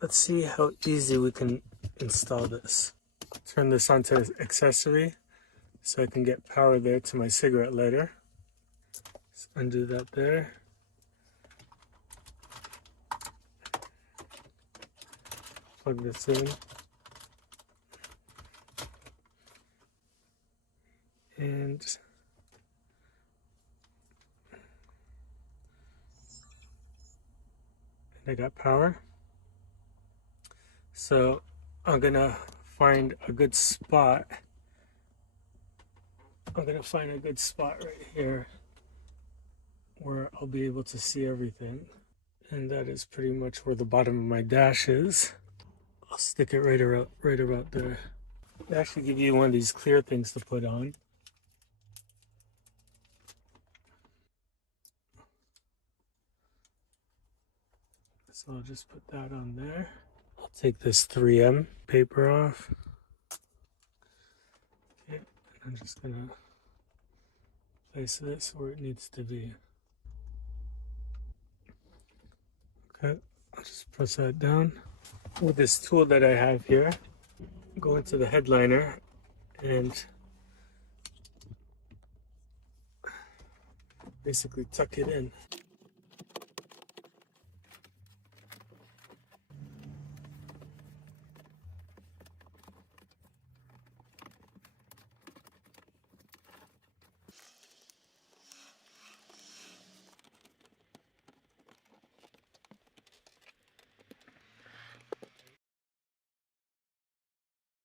let's see how easy we can install this. Turn this onto accessory so I can get power there to my cigarette lighter. Let's undo that there. Plug this in. And I got power. So I'm gonna find a good spot. I'm gonna find a good spot right here where I'll be able to see everything. And that is pretty much where the bottom of my dash is. I'll stick it right about there. They actually give you one of these clear things to put on. So I'll just put that on there. I'll take this 3M paper off. Okay, and I'm just gonna place this where it needs to be. Okay, I'll just press that down. With this tool that I have here, go into the headliner and basically tuck it in.